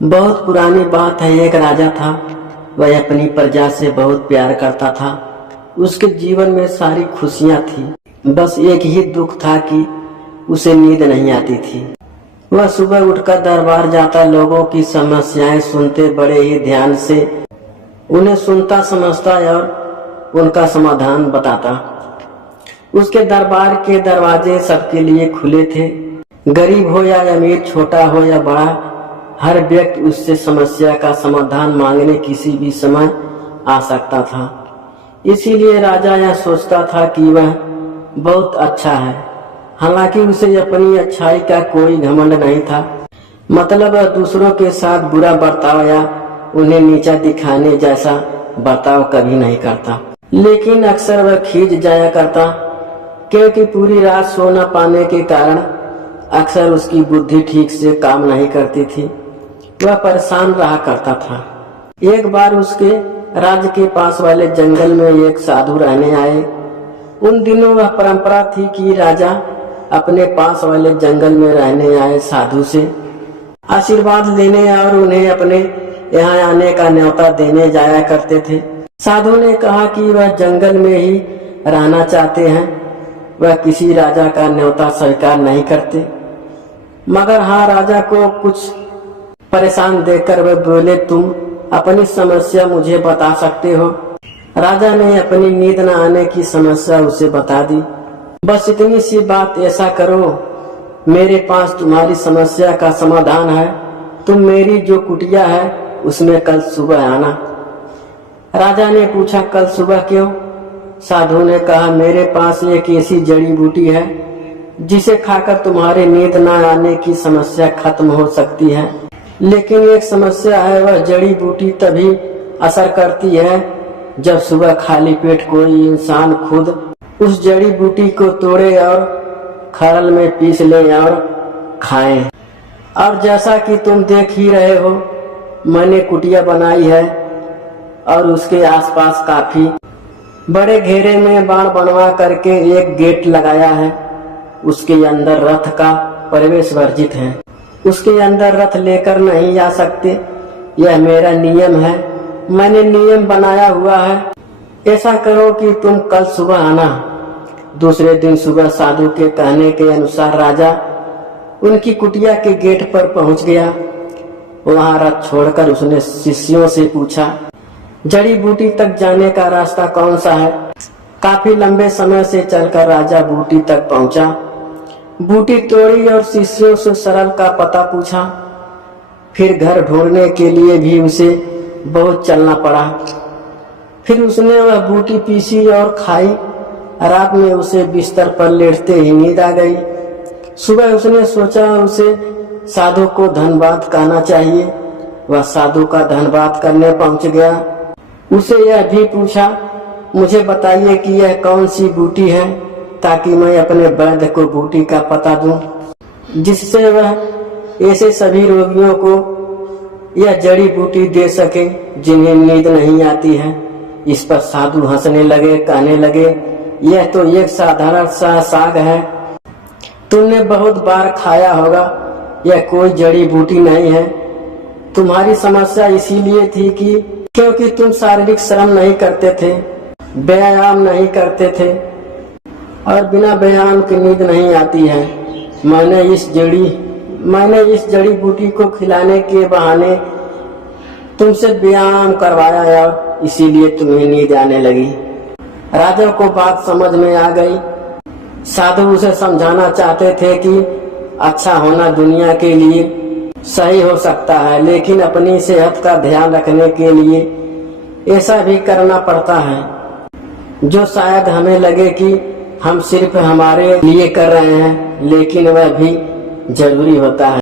बहुत पुरानी बात है। एक राजा था, वह अपनी प्रजा से बहुत प्यार करता था। उसके जीवन में सारी खुशियां थी। बस एक ही दुख था कि उसे नींद नहीं आती थी। वह सुबह उठकर दरबार जाता, लोगों की समस्याएं सुनते, बड़े ही ध्यान से उन्हें सुनता, समझता और उनका समाधान बताता। उसके दरबार के दरवाजे सबके लिए खुले थे। गरीब हो या अमीर, छोटा हो या बड़ा, हर व्यक्ति उससे समस्या का समाधान मांगने किसी भी समय आ सकता था। इसीलिए राजा यह सोचता था कि वह बहुत अच्छा है। हालांकि उसे अपनी अच्छाई का कोई घमंड नहीं था। मतलब वह दूसरों के साथ बुरा बर्ताव या उन्हें नीचा दिखाने जैसा बर्ताव कभी नहीं करता। लेकिन अक्सर वह खींच जाया करता, क्योंकि पूरी रात सो न पाने के कारण अक्सर उसकी बुद्धि ठीक से काम नहीं करती थी। वह परेशान रहा करता था। एक बार उसके राज्य के पास वाले जंगल में एक साधु रहने आए। उन दिनों वह परंपरा थी कि राजा अपने पास वाले जंगल में रहने आए साधु से आशीर्वाद लेने और उन्हें अपने यहाँ आने का न्योता देने जाया करते थे। साधु ने कहा कि वह जंगल में ही रहना चाहते हैं। वह किसी राजा का न्योता स्वीकार नहीं करते। मगर हाँ, राजा को कुछ परेशान देखकर वह बोले, तुम अपनी समस्या मुझे बता सकते हो। राजा ने अपनी नींद न आने की समस्या उसे बता दी। बस इतनी सी बात, ऐसा करो, मेरे पास तुम्हारी समस्या का समाधान है। तुम मेरी जो कुटिया है उसमें कल सुबह आना। राजा ने पूछा, कल सुबह क्यों? साधु ने कहा, मेरे पास एक ऐसी जड़ी बूटी है जिसे खाकर तुम्हारे नींद न आने की समस्या खत्म हो सकती है। लेकिन एक समस्या है, वह जड़ी बूटी तभी असर करती है जब सुबह खाली पेट कोई इंसान खुद उस जड़ी बूटी को तोड़े और खरल में पीस ले और खाए। और जैसा कि तुम देख ही रहे हो, मैंने कुटिया बनाई है और उसके आसपास काफी बड़े घेरे में बाण बनवा करके एक गेट लगाया है। उसके अंदर रथ का प्रवेश वर्जित है। उसके अंदर रथ लेकर नहीं जा सकते। यह मेरा नियम है, मैंने नियम बनाया हुआ है। ऐसा करो कि तुम कल सुबह आना। दूसरे दिन सुबह साधु के कहने के अनुसार राजा उनकी कुटिया के गेट पर पहुंच गया। वहां रथ छोड़कर उसने शिष्यों से पूछा, जड़ी बूटी तक जाने का रास्ता कौन सा है? काफी लंबे समय से चलकर राजा बूटी तक पहुंचा। बूटी तोड़ी और शिष्यों से सरल का पता पूछा। फिर घर ढूंढने के लिए भी उसे बहुत चलना पड़ा। फिर उसने वह बूटी पीसी और खाई। रात में उसे बिस्तर पर लेटते ही नींद आ गई। सुबह उसने सोचा उसे साधु को धन्यवाद कहना चाहिए। वह साधु का धन्यवाद करने पहुंच गया। उसे यह भी पूछा, मुझे बताइए कि यह कौन सी बूटी है, ताकि मैं अपने वैद्य को बूटी का पता दूं, जिससे वह ऐसे सभी रोगियों को यह जड़ी बूटी दे सके जिन्हें नींद नहीं आती है। इस पर साधु हंसने लगे, कहने लगे, यह तो एक साधारण सा साग है, तुमने बहुत बार खाया होगा। यह कोई जड़ी बूटी नहीं है। तुम्हारी समस्या इसीलिए थी कि क्योंकि तुम शारीरिक श्रम नहीं करते थे, व्यायाम नहीं करते थे और बिना व्यायाम की नींद नहीं आती है। मैंने इस जड़ी बूटी को खिलाने के बहाने तुमसे व्यायाम करवाया और इसीलिए तुम्हें नींद आने लगी। राजा को बात समझ में आ गई। साधु उसे समझाना चाहते थे कि अच्छा होना दुनिया के लिए सही हो सकता है, लेकिन अपनी सेहत का ध्यान रखने के लिए ऐसा भी करना पड़ता है जो शायद हमें लगे कि हम सिर्फ हमारे लिए कर रहे हैं, लेकिन वह भी जरूरी होता है।